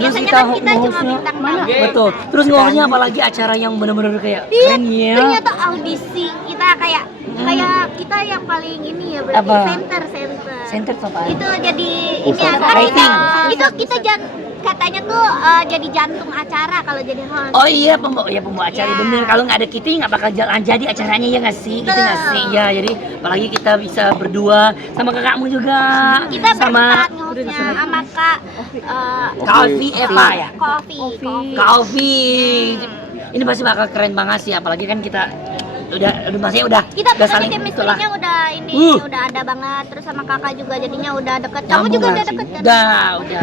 biasanya kita kan kita cuma hostnya bintang mana? tamu. betul. Terus ngehostnya apalagi acara yang benar-benar kayak Iya, keren ya. ternyata audisi kita kayak kita yang paling ini ya berarti Apa? center. Center tuh apa? Itu jadi ini Pusat kan rating. itu kita katanya tuh jadi jantung acara kalau jadi host. Oh iya pembawa acara Ya. bener. Kalau nggak ada kita nggak bakal jalan jadi acaranya ya nggak sih? Gitu nggak sih? Ya jadi apalagi kita bisa berdua sama kakakmu juga. Kita sama berempat ngehostnya sama Kak Kalvi Eva ya. Coffee. Kalvi. Ini pasti bakal keren banget sih apalagi kan kita udah maksudnya udah Kita saling pokoknya itulah. chemistry-nya udah ini udah ada banget, terus sama kakak juga jadinya udah deket. Kamu Nyambung juga lah udah sih. deket kan? Udah gitu.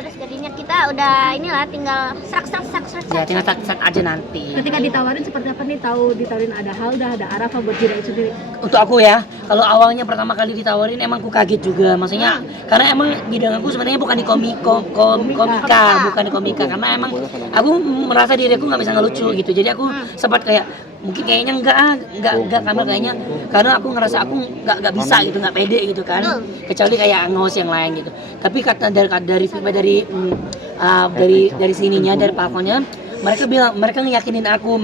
Terus jadinya kita udah inilah tinggal serak. Ya tinggal set aja nanti. Ketika ditawarin seperti apa nih? Ditawarin ada Halda, ada Arafa buat Jirayut sendiri. Untuk aku ya, kalau awalnya pertama kali ditawarin emang aku kaget juga, maksudnya karena emang bidang aku sebenarnya bukan di komika, bukan di komika, karena emang aku merasa diri aku nggak bisa ngelucu gitu, jadi aku sempat kayak mungkin kayaknya enggak karena aku ngerasa aku nggak bisa gitu, nggak pede gitu kan, kecuali kayak nge-host yang lain gitu. Tapi kata dari sininya, dari pakonnya, mereka bilang, mereka ngeyakinin aku,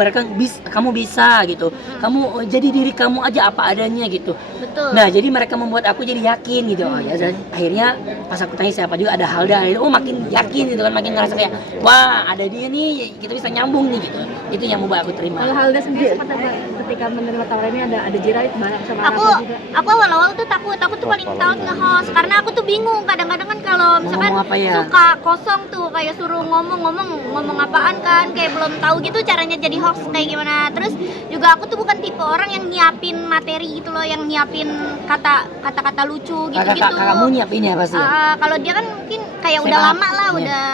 kamu bisa gitu, kamu jadi diri kamu aja apa adanya gitu. Betul. Nah jadi mereka membuat aku jadi yakin gitu. Oh ya, dan akhirnya pas aku tanya siapa juga ada Halda, akhirnya makin yakin gitu kan, makin ngerasa kayak wah ada dia nih, kita bisa nyambung nih gitu. Itu yang membuat aku terima. Kalau Halda sendiri seperti apa ketika menerima tawaran ini? Ada Jirayut bareng sama Aku Arafa juga. awal-awal tuh takut tuh paling takut nge-host karena aku tuh bingung kadang-kadang kan kalau misalkan Ngomong apa ya? suka kosong tuh kayak suruh ngomong apaan kan, kayak belum tahu gitu caranya jadi host kayak gimana. Terus juga aku tuh bukan tipe orang yang nyiapin materi gitu loh, yang nyiapin kata-kata lucu gitu-gitu. Kamu nyiapin ya pasti ya? Kalau dia kan mungkin kayak udah Stand up. lama lah, Iya. udah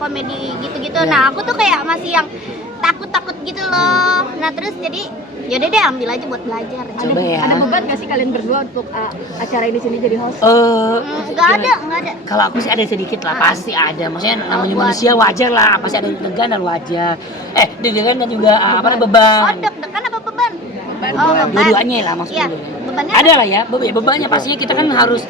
komedi gitu-gitu. Iya. Nah aku tuh kayak masih yang takut gitu loh. Nah terus jadi yaudah deh ambil aja buat belajar. Coba ya. Ada beban nggak sih kalian berdua untuk acara ini sini jadi host? Nggak ada. Kalau aku sih ada sedikit lah, pasti ada. Maksudnya namanya buat- manusia wajar lah, pasti ada deg-degan dan wajar. Deg-degan dan juga beban. Oh deg-degan apa beban? Dua-duanya lah maksudnya. Iya, bebannya Ada lah ya, bebannya pastinya kita kan harus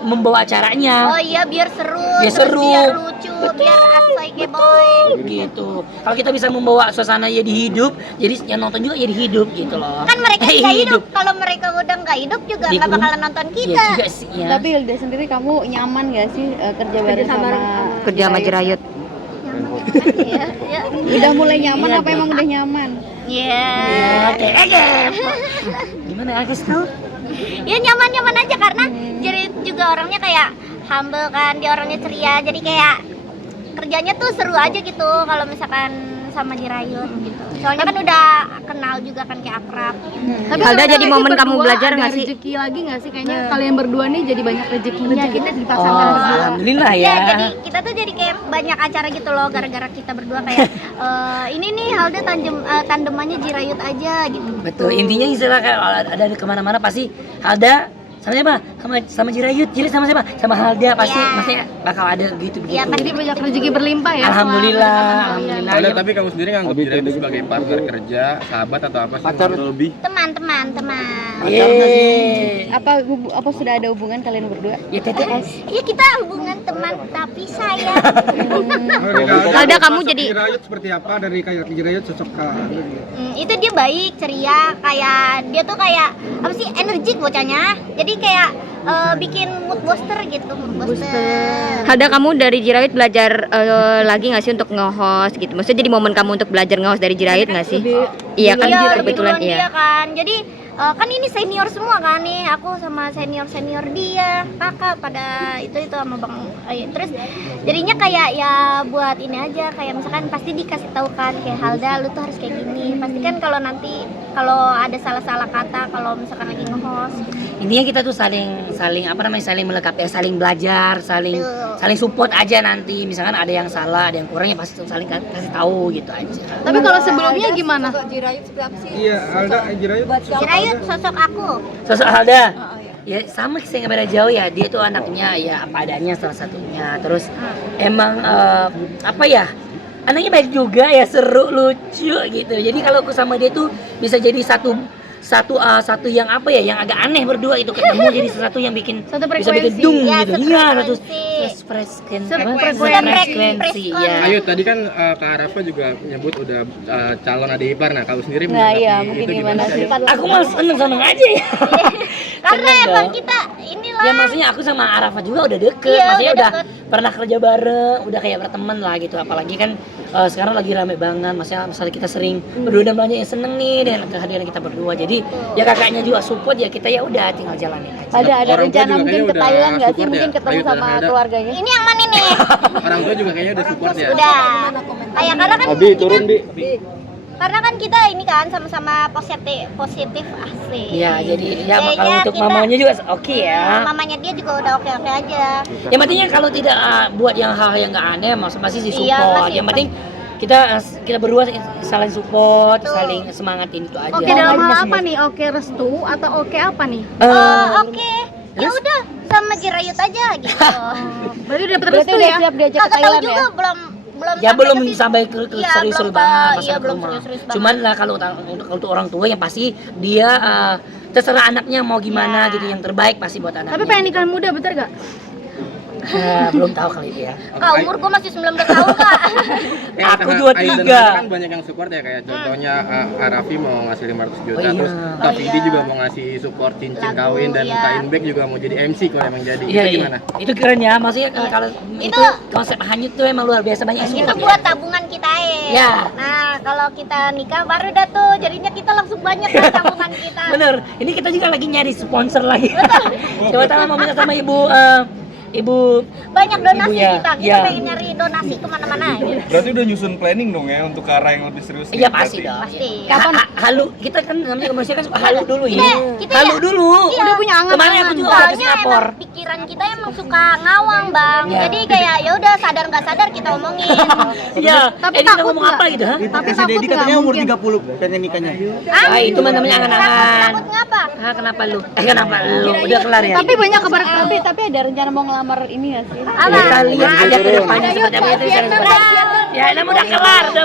membawa acaranya. Oh iya biar seru, Biar terus seru. biar lucu, biar asoy boy. Gitu. Kalau kita bisa membawa suasana jadi hidup, jadi yang nonton juga jadi hidup gitu loh. Kan mereka nggak hidup. Kalau mereka udah nggak hidup juga nggak bakalan nonton Iya kita. juga sih ya. Tapi Hilda sendiri kamu nyaman gak sih kerja bareng sama kerja sama Jirayut? Iya. Udah mulai nyaman Iya, apa emang udah nyaman? Iya. Oke aja. Gimana ya guys tahu? Ya nyaman aja karena jadi juga orangnya kayak humble kan, dia orangnya ceria, jadi kayak kerjanya tuh seru aja gitu kalau misalkan sama Jirayut gitu. Soalnya kan udah kenal juga kan, kayak akrab gitu. Tapi Halda jadi momen kamu belajar nggak sih? Rezeki lagi nggak sih? Kayaknya kalian berdua nih jadi banyak rezekinya gitu dipasangkan Oh, berdua. alhamdulillah Ya, ya. jadi kita tuh jadi kayak banyak acara gitu loh gara-gara kita berdua kayak ini nih Halda tandemannya Jirayut aja gitu. Betul, intinya istilah kayak ada kemana-mana pasti Halda sama siapa? Sama Jirayut, jadi sama siapa? Sama Halda pasti, Iya. maksudnya bakal ada gitu begitu. Iya, Jadi banyak rezeki berlimpah ya. Alhamdulillah, selama alhamdulillah. Ada, Ya, tapi kamu sendiri nganggap Jirayut itu sebagai partner kerja, sahabat atau apa sih? Pacar. Lebih. Teman. Yeay. Apa sudah ada hubungan kalian berdua? Ya TTS. Ya kita hubungan teman tapi sayang. Halda, kamu jadi- Jirayut seperti apa dari kayak Jirayut cocok ke Itu dia baik, ceria, kayak dia tuh kayak apa sih, energik bocahnya. Jadi kayak bikin mood booster gitu, mood booster. Halda, kamu dari Jirayut belajar lagi nggak sih untuk nge-host gitu? Maksudnya jadi momen kamu untuk belajar nge-host dari Jirayut nggak sih? Iya kan, Iya, lebih kebetulan duluan iya. dia kan. Jadi kan ini senior semua kan nih, aku sama senior dia, kakak pada itu sama bang. Terus jadinya kayak ya buat ini aja, kayak misalkan pasti dikasih tahu kan kayak Halda lu tuh harus kayak gini. Pasti kan kalau nanti kalau ada salah-salah kata kalau misalkan lagi nge-host. Intinya kita tuh saling apa namanya, saling melengkapi, saling belajar, saling support aja nanti. Misalkan ada yang salah, ada yang kurang, ya pasti saling kasih tahu gitu aja. Tapi kalau sebelumnya gimana? Iya, Alda Jirayut. Jirayut sosok aku. Sosok Halda. Ya sama sih, nggak beda jauh ya. Dia tuh anaknya ya apa adanya salah satunya. Terus emang apa ya? Anaknya baik juga ya, seru, lucu gitu. Jadi kalau aku sama dia tuh bisa jadi satu yang apa ya, yang agak aneh berdua itu ketemu jadi sesuatu yang bikin Satu bisa bikin frekuensi. dung Ya, gitu. satu Iya, satu frekuensi. frekuensi ya. Ayo tadi kan Kak Arafa juga nyebut udah calon adik ipar. Nah, kau sendiri Nah, menanggapi iya, itu mungkin gimana gimana sih? sih? Aku malah seneng aja ya. Karena Seneng emang dong. kita inilah. Ya maksudnya aku sama Arafa juga udah deket, Iya, maksudnya udah udah pernah kerja bareng, udah kayak berteman lah gitu. Apalagi kan sekarang lagi rame banget, maksudnya kita sering berdua dan banyak yang seneng nih dengan kehadiran kita berdua. Jadi ya kakaknya juga support ya, kita ya udah tinggal jalanin aja. Ada Orang tua rencana juga mungkin kayaknya ke udah Thailand nggak sih? support Mungkin ya? ketemu Ayo, sama ada. keluarganya. Ini yang mana nih? Orang tua juga kayaknya udah support ya. Udah. Kayak karena kan Abi turun Bi. karena kan kita ini kan sama-sama positif asik. Ya jadi ya Kayaknya kalau untuk kita- mamanya juga oke ya. Mamanya dia juga udah oke-oke aja. Yang pentingnya kalau tidak buat yang hal yang nggak aneh, masih sih Iya, support. masih Yang penting kita berdua saling support, Betul. saling semangatin itu aja. Oke dalam hal apa nih? Oke restu atau oke apa nih? Oke. Ya udah sama Jirayut aja gitu. Berarti udah dapet Berarti restu udah ya? siap diajak ke Kagak tahu Thailand juga ya? belum Ya belum ke situ. sampai ke Iya, serius belum banget ke- masalah iya, belum rumah. serius banget. Cuman lah kalau untuk orang tua yang pasti dia terserah anaknya mau gimana Iya. gitu, yang terbaik pasti buat anaknya. Tapi pengen nikah muda bener gak? Belum tahu kali ya. Kak, umur gua masih 19 tahun, Kak. Aku Ayu 23. dan Nada kan banyak yang support ya, kayak contohnya Arafi mau ngasih 500 juta, Oh, iya. terus Kak Oh, Vidi iya. juga mau ngasih support cincin Lagu, kawin, dan iya. Kak Inbek juga mau jadi MC kalau emang jadi. Iya, Itu iya. gimana? Itu keren ya, maksudnya kalau itu Itu- konsep hanyut tuh emang luar biasa, banyak yang Itu support. buat tabungan kita Ya. Nah, kalau kita nikah baru dah tuh jadinya kita langsung banyak kan tabungan kita. Bener, ini kita juga lagi nyari sponsor lagi. Coba tahu mau minta sama ibu Banyak donasi Ibunya, kita iya. pengen nyari donasi kemana-mana gitu. Berarti udah nyusun planning dong ya untuk ke arah yang lebih serius. Iya nih, pasti berarti. dong. Pasti. Kapan halu kita kan namanya manusia kan suka halu dulu ya. Kita Halu ya- dulu. Iya. Udah punya angan-angan. Kemarin aku juga udah ke Soalnya Singapura. emang pikiran kita emang suka ngawang, Bang. Iya. Jadi kayak ya udah sadar nggak sadar kita omongin. Iya, Tapi kita takut ngomong nggak? apa gitu, ha? Tapi takut nggak mungkin? 30 pengen nikahnya. Ah, itu mah namanya angan-angan. Takut ngapa? Ah, kenapa lu? Kenapa lu? Udah kelar ya? Tapi banyak kabar Tapi ada rencana mau ngelamar ini nggak sih? Apa? Kita lihat aja ke depannya seperti apa itu. Ya, namun udah kelar, udah